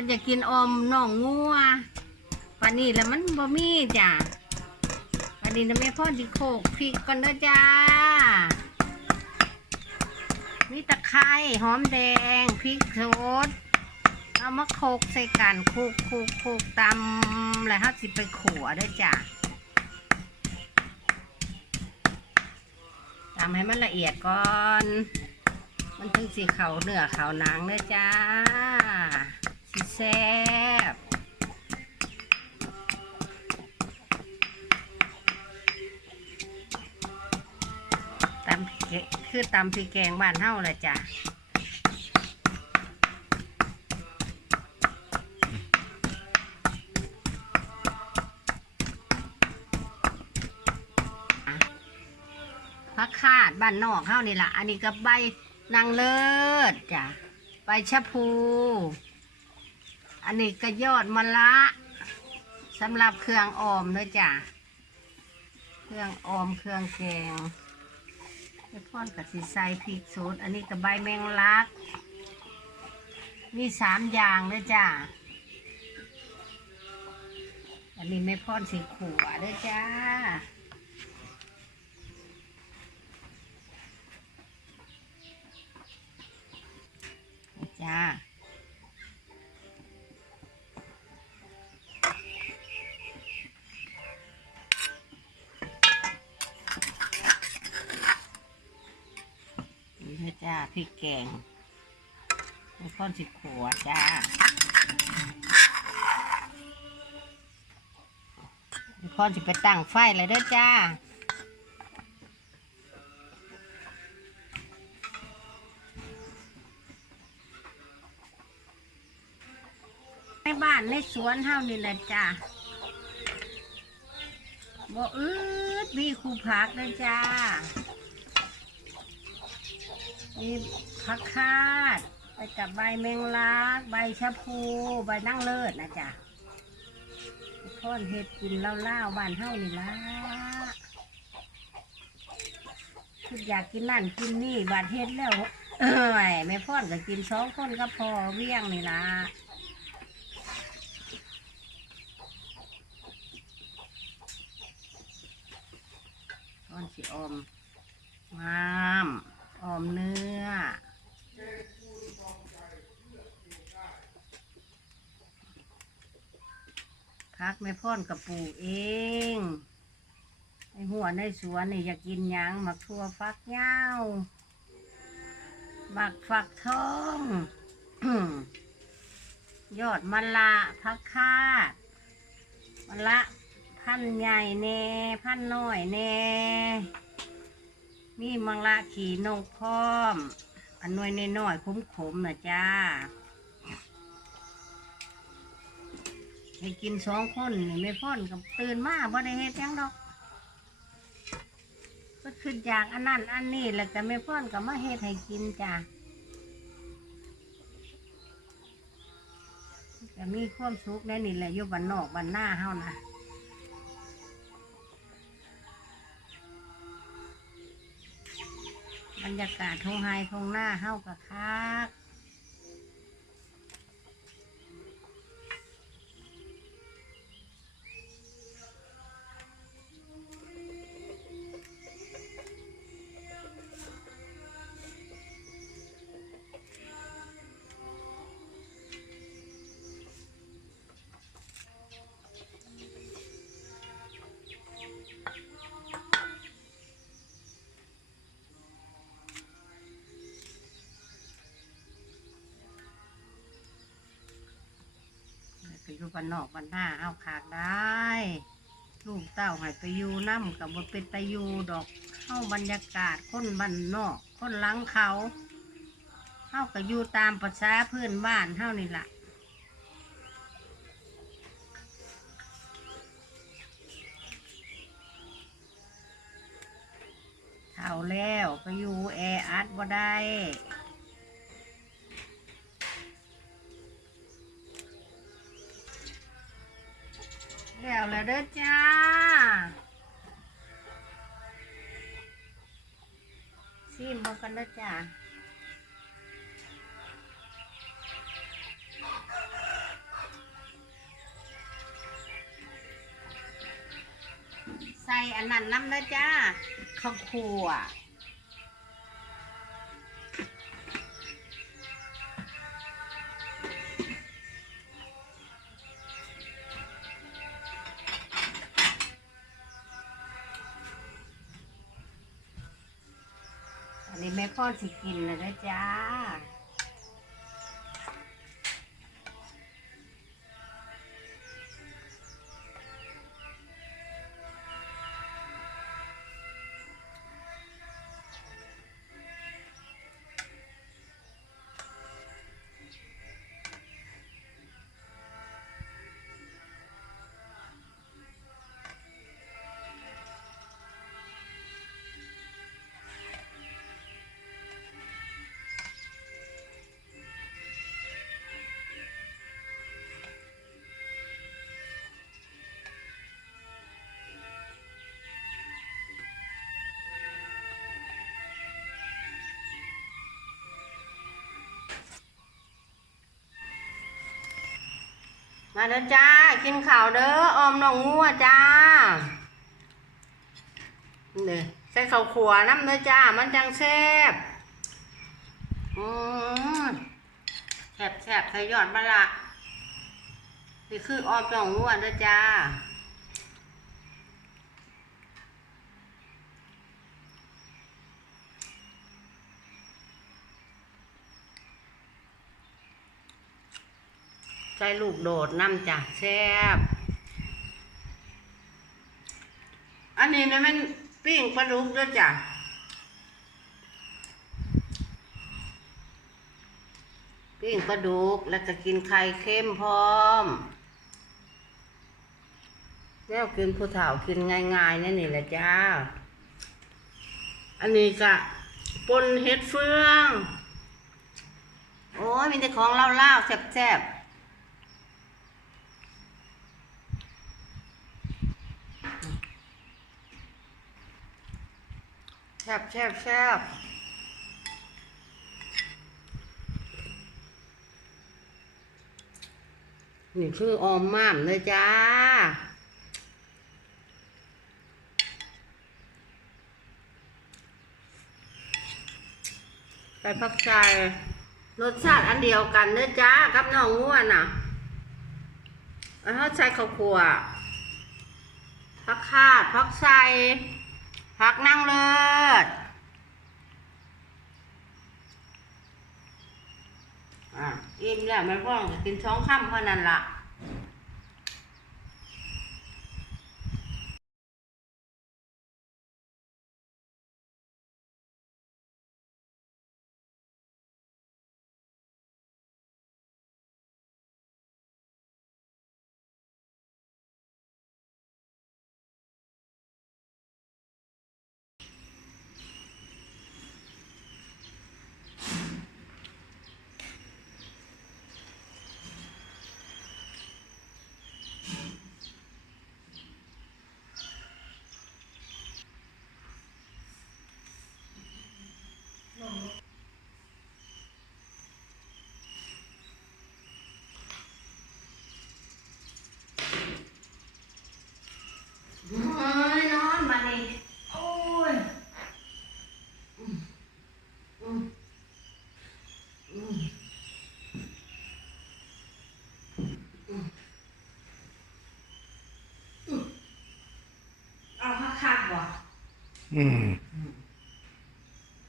พิ่นจะกินอมน่องงัวปานนี้แล้วมันบ่มีจ้ะปานนี้นะแม่พ่อสิโขกพริกก่อนเด้อจ้า มีตะไคร้หอมแดงพริกสดเอามาโขกใส่กันโขกโขกโขกตำแล้วฮาสิไปขัวเด้อจ้ะตำให้มันละเอียดก่อน มันถึงสีเขาเนื้อเขาหนังเด้อจ้า ซ่บตำพริกคือตำพริกแกงบ้านเฮาแหละจ้ะพักคาดบ้านนอกเฮานี่ล่ะ อันนี้ก็ใบนางเลิศจ้ะใบชะพู อันนี้ก็ยอดมะละสำหรับเครื่องออมเลยจ้ะ เครื่องออมเครื่องแกงไอ้พ่อนกับสีใสพริกสดอันนี้กับใบแมงลัก มีสามอย่างเลยจ้ะ อันนี้ไม่พ่อนสีขวด้วยจ้าจ้า พริกแกงไม่ค่อนสิขวดจ้าไม่ค่อนสิไปตั้งไฟเลยเด้อจ้าในบ้านในสวนเฮานี่แหละจ้าบ่อืดมีคูผักเลยจ้า มีผักคาดไปกับใบแมงลัก ใบชะพูใบนั่งเลิศนะจ๊ะพ่อนเห็ดกินเล่าๆบ้านเฮานี่ละคืออยากกินนั่นกินนี่บาดเฮ็ดแล้วเอ้ยแม่พ่อนก็กินสองคนก็พอเวี่ยงนี่ละพ่อนสิอมงาม ออมเนื้อ พักไม่พ่อนกับปลูกเองในหัวในสวนนี่อยากกินยังหมักทั่วฟักเย้าวหมักฟักทองยอดมะละพักคาดมะละพันใหญ่แน่ พันน้อยแน่ มีมังละขี่นกพร้อม อันน้อยน้อยๆขมนะจ้าให้กินสองคนนี่ไม่พ่อนกับตื่นมาบ่ได้เฮ็ดยังดอก ก็ขึ้นจากอันนั้นอันนี้แล้วก็ไม่พ่อนกับมาเฮ็ดให้กินจ้ะก็มีความสุขในนี่แหละอยู่บ้านนอกบ้านหน้าเฮานะ บรรยากาศทงไฮทงหน้าเฮากับคัก อยู่บ้านนอกบ้านหน้าเอาขากได้ ลูกเต้าให้ไปอยู่น้ำกับบ่เป็นตะยูดอกเข้าบรรยากาศคนบ้านนอกคนหลังเขาเข้ากับอยู่ตามภาษาเพื่อนบ้านเท่านี่ละเท่าแล้วไปอยู่แออัดบ่ได้ แล้วล้เด้อจ้าซีมบอกกันเด้อจ้าใส่อันนั้นน้ำเด้อจ้าข้าวคั่ว พ่อสิกินแลยนะจ้า มาเด้อจ้า กินข้าวเด้อออมน้องงัวจ้าเนี่ยใส่ข้าวขัวน้ำเด้อจ้า มันจังแซ่บอืมแซ่บแซ่บใส่ยอดบะละนี่คือออมน้องงัวเด้อจ้า ใส่ลูกโดดน้ำจ้ะแซ่บอันนี้เนี่ยมันปิ้งปลาดุกด้วยจ้ะปิ้งปลาดุกแล้วก็กินไข่เค็มพร้อม แล้วกินผู้เฒ่ากินง่ายๆนี่นี่แหละจ้า อันนี้ก็ปนเห็ดเฟือง โอ้ยมีแต่ของเล่าๆแซ่บๆ แซ่บแซ่บแซ่บนี่คือออมม่ามเลยจ้าใส่ผักใจรสชาติอันเดียวกันเด้อจ้า กับน้องง่วนน่ะแล้วใส่ข้าวคั่วผักคาดผักใส่ ผักนั่งเลิศอะอิ่มแล้วมันก็กินสองคำเท่านั้นละเฮ้ยนอนมาดิโอ้ยอืมอืมอืมอืม อื